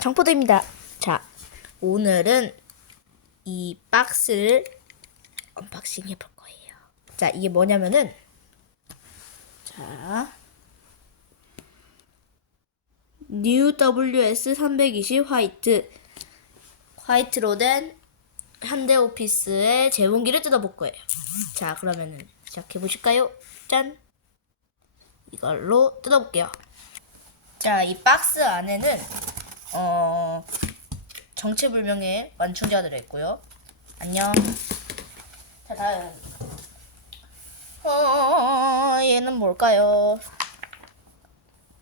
청포도입니다. 자, 오늘은 이 박스를 언박싱 해볼 거예요. 자, 이게 뭐냐면은 자, New WS 320 화이트 화이트로 된 현대 오피스의 재본기를 뜯어볼 거예요. 자, 그러면은 시작해 보실까요? 짠! 이걸로 뜯어볼게요. 자, 이 박스 안에는 어 정체불명의 완충제가 들어있고요. 안녕. 자, 다음. 어, 얘는 뭘까요?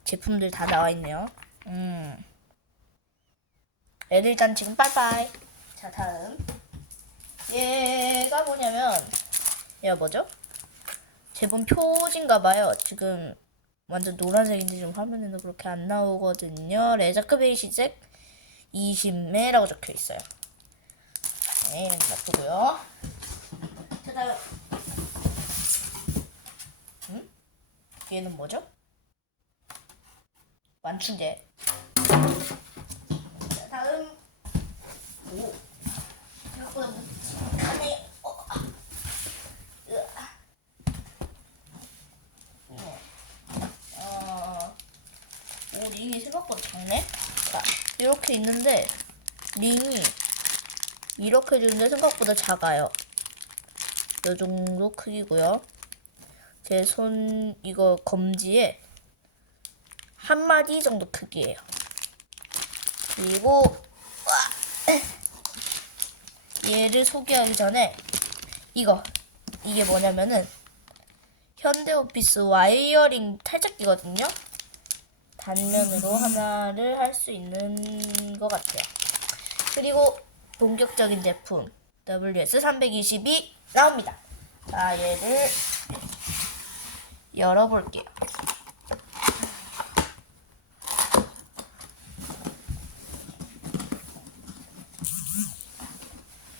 제품들 다 나와 있네요. 음. 애들 일단 지금 빠이빠이. 자, 다음. 얘가 뭐냐면, 얘가 뭐죠? 제품 표지인가 봐요. 지금 완전 노란색인데 지금 화면에는 그렇게 안 나오거든요. 레자크 베이시색 20매라고 적혀 있어요. 네, 놔두고요. 자, 다음. 음? 얘는 뭐죠? 완충제. 자, 다음. 오. 생각보다 묵직하네. 어. 으아. 네. 어, 오, 생각보다 작네? 자, 이렇게 있는데, 링이 이렇게 되는데 생각보다 작아요. 이 정도 크기고요. 제 손, 이거 검지에 한 마디 정도 크기예요. 그리고, 우와! 얘를 소개하기 전에, 이거, 이게 뭐냐면은, 현대 오피스 와이어링 탈착기거든요. 단면으로 하나를 할 수 있는 것 같아요. 그리고 본격적인 제품 WS320이 나옵니다. 자, 얘를 열어볼게요.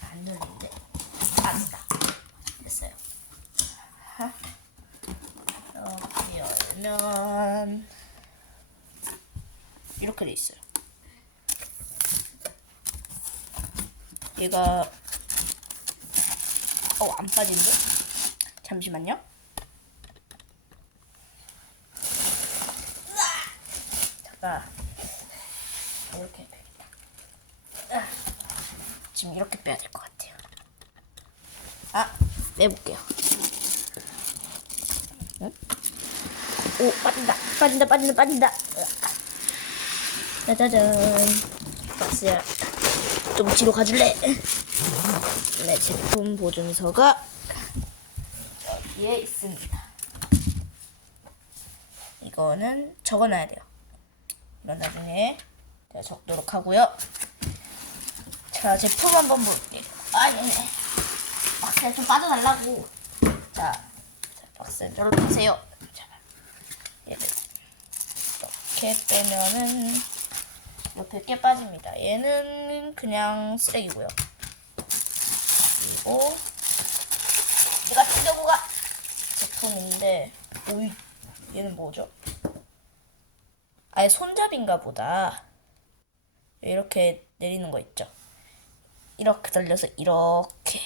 안 열리는데. 아, 됐다. 됐어요. 이렇게 열면 이렇게 돼 있어요. 얘가 어 안 빠진데? 잠시만요. 잠깐 이렇게. 으아! 지금 이렇게 빼야 될 것 같아요. 아 빼볼게요. 오 빠진다 빠진다 빠진다 빠진다. 짜자잔. 박스야 좀 뒤로 가줄래? 네 제품 보증서가 여기에 있습니다. 이거는 적어놔야 돼요. 이건 나중에 제가 적도록 하고요. 자 제품 한번 볼게요. 아니 박스에 좀 빠져달라고. 자 저렇게 하세요. 자, 얘를 이렇게 빼면은 옆에 꽤 빠집니다. 얘는 그냥 쓰레기고요. 그리고 얘가 튕겨고가 제품인데 오이 얘는 뭐죠? 아예 손잡이인가 보다. 이렇게 내리는 거 있죠? 이렇게 돌려서 이렇게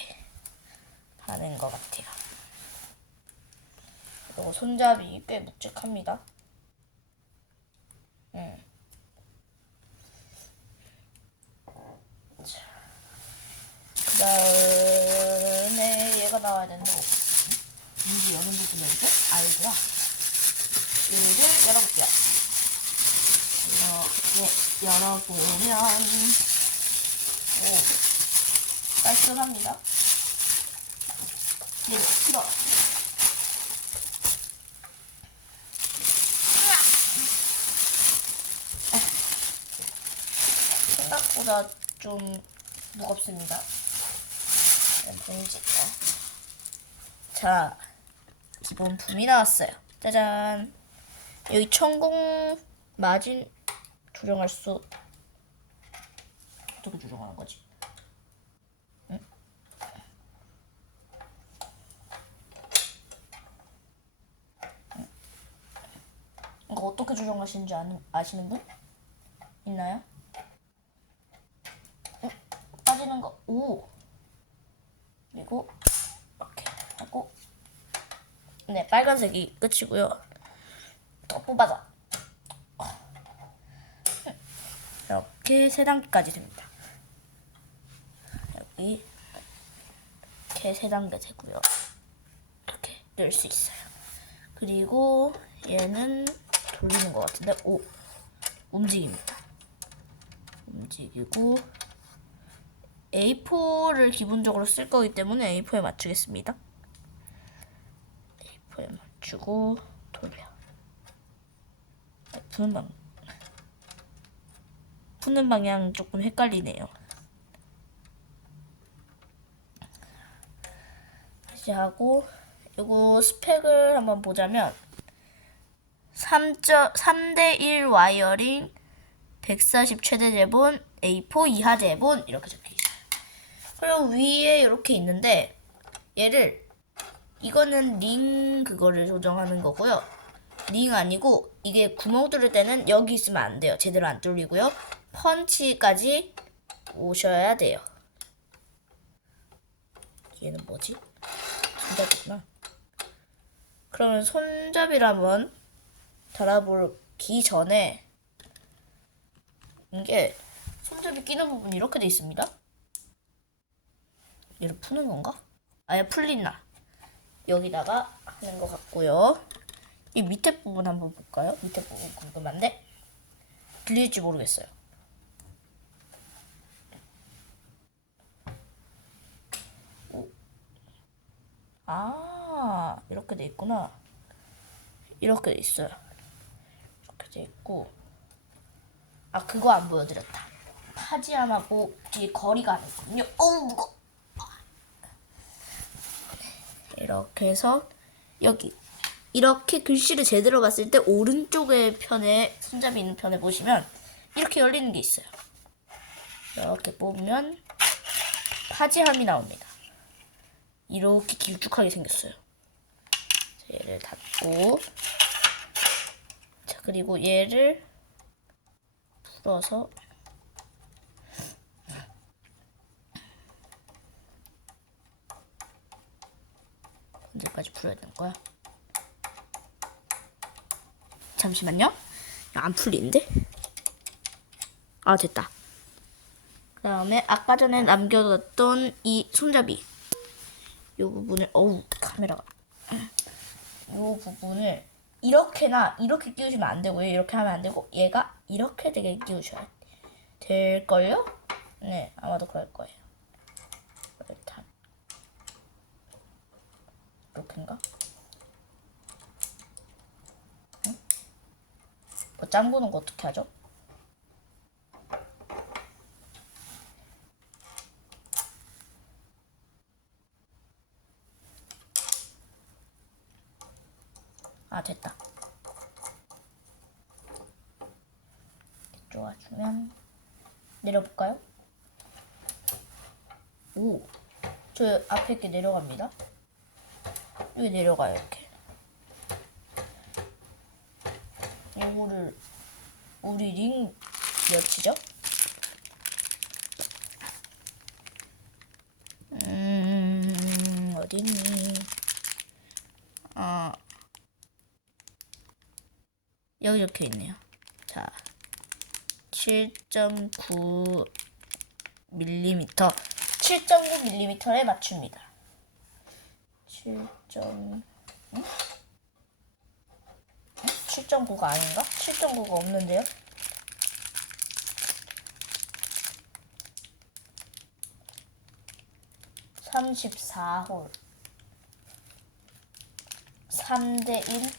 하는 것 같아요. 그리고 손잡이 꽤 묵직합니다. 음. 다음에 얘가 나와야 되는데 이게 여는 부분이죠? 아이고야. 얘를 열어볼게요. 이렇게 열어보면 오 깔끔합니다. 얘를 틀어. 생각보다 좀 무겁습니다. 봉지. 자, 기본품이 나왔어요. 짜잔. 여기 천공 마진 조정할 수 어떻게 조정하는 거지? 응? 응. 이거 어떻게 조정하시는지 아는, 아시는 분? 있나요? 하는 거. 오. 그리고 이렇게 하고 네 빨간색이 끝이고요. 더 뽑아서 이렇게 세 단계까지 됩니다. 여기 이렇게 세 단계 되고요. 이렇게 넣을 수 있어요. 그리고 얘는 돌리는 것 같은데 오 움직입니다. 움직이고 A4를 기본적으로 쓸 거기 때문에 A4에 맞추겠습니다. A4에 맞추고 돌려. 아, 푸는 방 푸는 방향 조금 헷갈리네요. 다시 하고 이거 스펙을 한번 보자면 3대 1 와이어링 140 최대 제본 A4 이하 제본 이렇게. 그리고 위에 이렇게 있는데 얘를 이거는 링 그거를 조정하는 거고요. 링 아니고 이게 구멍 뚫을 때는 여기 있으면 안 돼요. 제대로 안 뚫리고요. 펀치까지 오셔야 돼요. 얘는 뭐지? 손잡이구나. 그러면 손잡이를 한번 달아보기 전에 이게 손잡이 끼는 부분이 이렇게 돼 있습니다. 얘를 푸는 건가? 아예 풀리나? 여기다가 하는 것 같고요. 이 밑에 부분 한번 볼까요? 밑에 부분 궁금한데 들릴지 모르겠어요. 오. 아 이렇게 돼 있구나. 이렇게 돼 있어요. 이렇게 돼 있고 아 그거 안 보여드렸다. 파지함하고 뒤에 거리가 안 있거든요. 어우 무거. 이렇게 해서 여기 이렇게 글씨를 제대로 봤을 때 오른쪽에 편에 손잡이 있는 편에 보시면 이렇게 열리는 게 있어요. 이렇게 뽑으면 파지함이 나옵니다. 이렇게 길쭉하게 생겼어요. 자, 얘를 닫고 자 그리고 얘를 풀어서 언제까지 풀어야 되는 거야? 잠시만요. 안 풀리는데? 아 됐다. 그 다음에 아까 전에 남겨뒀던 이 손잡이 이 부분을 어우 카메라가 이 부분을 이렇게나 이렇게 끼우시면 안 되고요. 이렇게 하면 안 되고 얘가 이렇게 되게 끼우셔야 될걸요? 네 아마도 그럴 거예요. 일단 이렇게인가? 응? 뭐 짱구는 거 어떻게 하죠? 아 됐다. 좋아주면 내려볼까요? 오, 저 앞에 게 내려갑니다. 여기 내려가요 이렇게. 이거를 우리 링 몇이죠? 음 어디니? 어 여기 이렇게 있네요. 자, 7.9 mm, 7.9 mm에 맞춥니다. 7. 음? 7.9가 아닌가? 7.9가 없는데요? (34홀) (3대 1)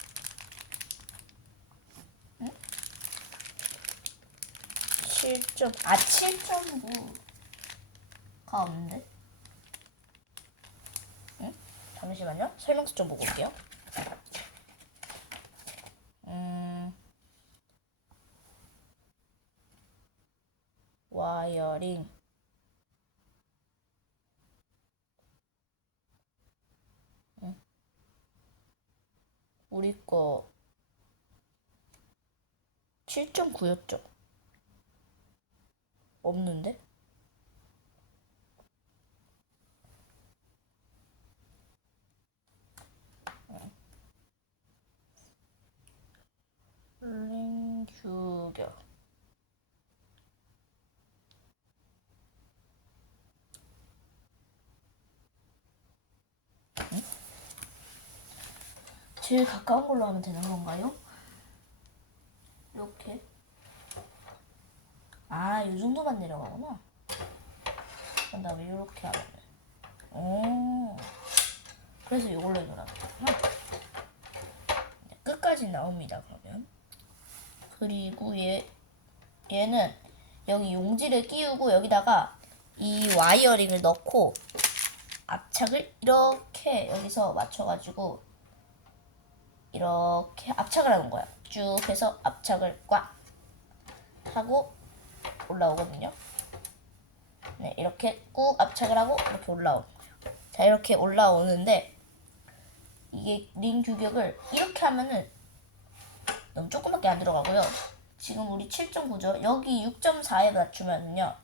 7점, 아, 7.9가 없는데? 응? 잠시만요. 설명서 좀 보고 올게요. 음, 와이어링. 응? 우리 거 7.9였죠? 없는데? 울림 주벽 제일 가까운 걸로 하면 되는 건가요? 이렇게 아, 이 정도만 내려가구나. 나 위로 이렇게 하면 오. 그래서 이걸로 해놓으라고. 끝까지 나옵니다, 그러면. 그리고 얘, 얘는 여기 용지를 끼우고 여기다가 이 와이어링을 넣고 압착을 이렇게 여기서 맞춰가지고 이렇게 압착을 하는 거야. 쭉 해서 압착을 꽉 하고 올라오거든요. 네, 이렇게 꾹 압착을 하고 이렇게 올라오는 거예요. 자, 이렇게 올라오는데 이게 링 규격을 이렇게 하면은 너무 조금밖에 안 들어가고요. 지금 우리 7.9죠. 여기 6.4에 맞추면요.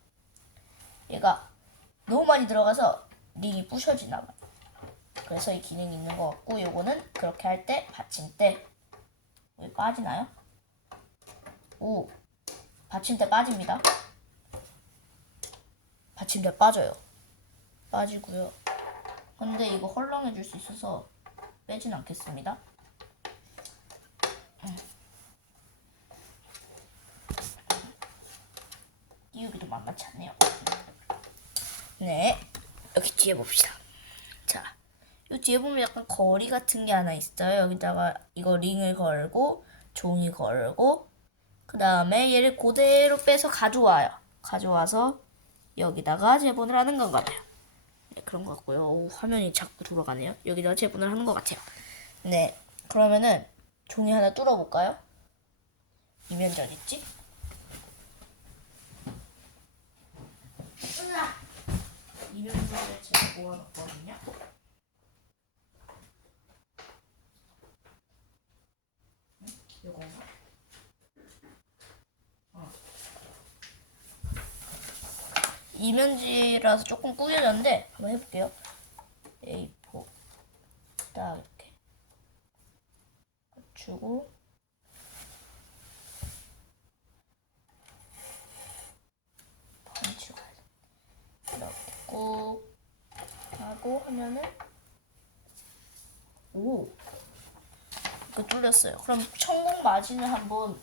얘가 너무 많이 들어가서 링이 부셔지나 봐요. 그래서 이 기능이 있는 것 같고 요거는 그렇게 할 때 받침대 여기 빠지나요? 오 받침대 빠집니다. 받침대 빠져요. 빠지고요. 근데 이거 헐렁해질 수 있어서 빼진 않겠습니다. 끼우기도 만만치 않네요. 네, 여기 뒤에 봅시다. 자, 이 뒤에 보면 약간 거리 같은 게 하나 있어요. 여기다가 이거 링을 걸고 종이 걸고 그 다음에 얘를 그대로 빼서 가져와요. 가져와서 여기다가 재본을 하는 건가 봐요. 네, 그런 것 같고요. 오, 화면이 자꾸 돌아가네요. 여기다가 재본을 하는 것 같아요. 네, 그러면은 종이 하나 뚫어볼까요? 이면전 있지? 으아! 이면전을 제가 모아놨거든요. 어. 이면지라서 조금 꾸겨졌는데 한번 해볼게요. A4 딱 이렇게 맞추고 펀치가 이렇게 꾹 하고 하면은 오 이거 뚫렸어요. 그럼 천공 마진을 한번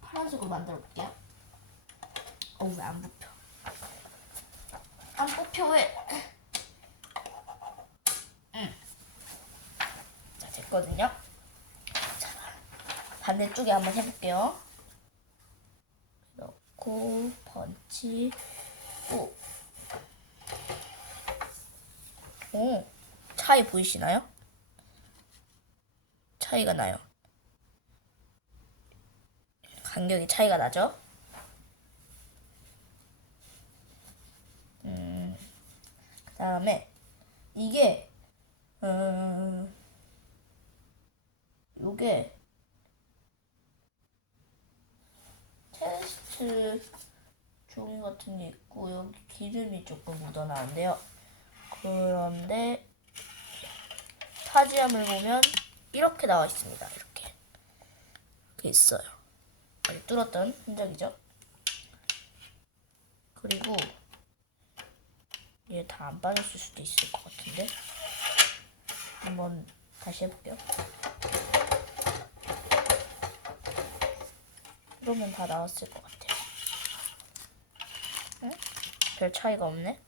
파란색으로 만들어 볼게요. 어우 왜 안 뽑혀? 안 뽑혀 왜? 응. 자 됐거든요. 자 반대쪽에 한번 해볼게요. 넣고 펀치 오. 오 차이 보이시나요? 차이가 나요. 간격이 차이가 나죠? 음, 그 다음에 이게 음, 요게 테스트 종이 같은 게 있고 여기 기름이 조금 묻어나는데요. 그런데 타지함을 보면 이렇게 나와 있습니다. 이렇게 이렇게 있어요. 뚫었던 흔적이죠. 그리고 얘 다 안 빠졌을 수도 있을 것 같은데 한번 다시 해볼게요. 그러면 다 나왔을 것 같아요. 응? 별 차이가 없네.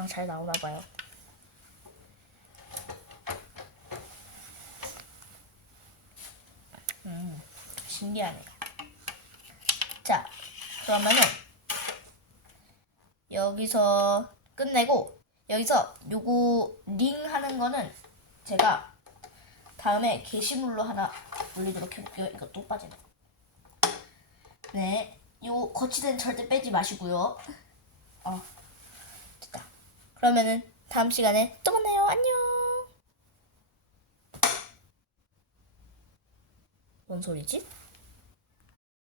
그냥 잘 나오나 봐요. 음, 신기하네요. 자, 그러면은 여기서 끝내고 여기서 요거 링 하는 거는 제가 다음에 게시물로 하나 올리도록 해볼게요. 이거 또 빠지네. 네, 요 거치대는 절대 빼지 마시고요. 어. 그러면은 다음 시간에 또 만나요. 안녕. 뭔 소리지?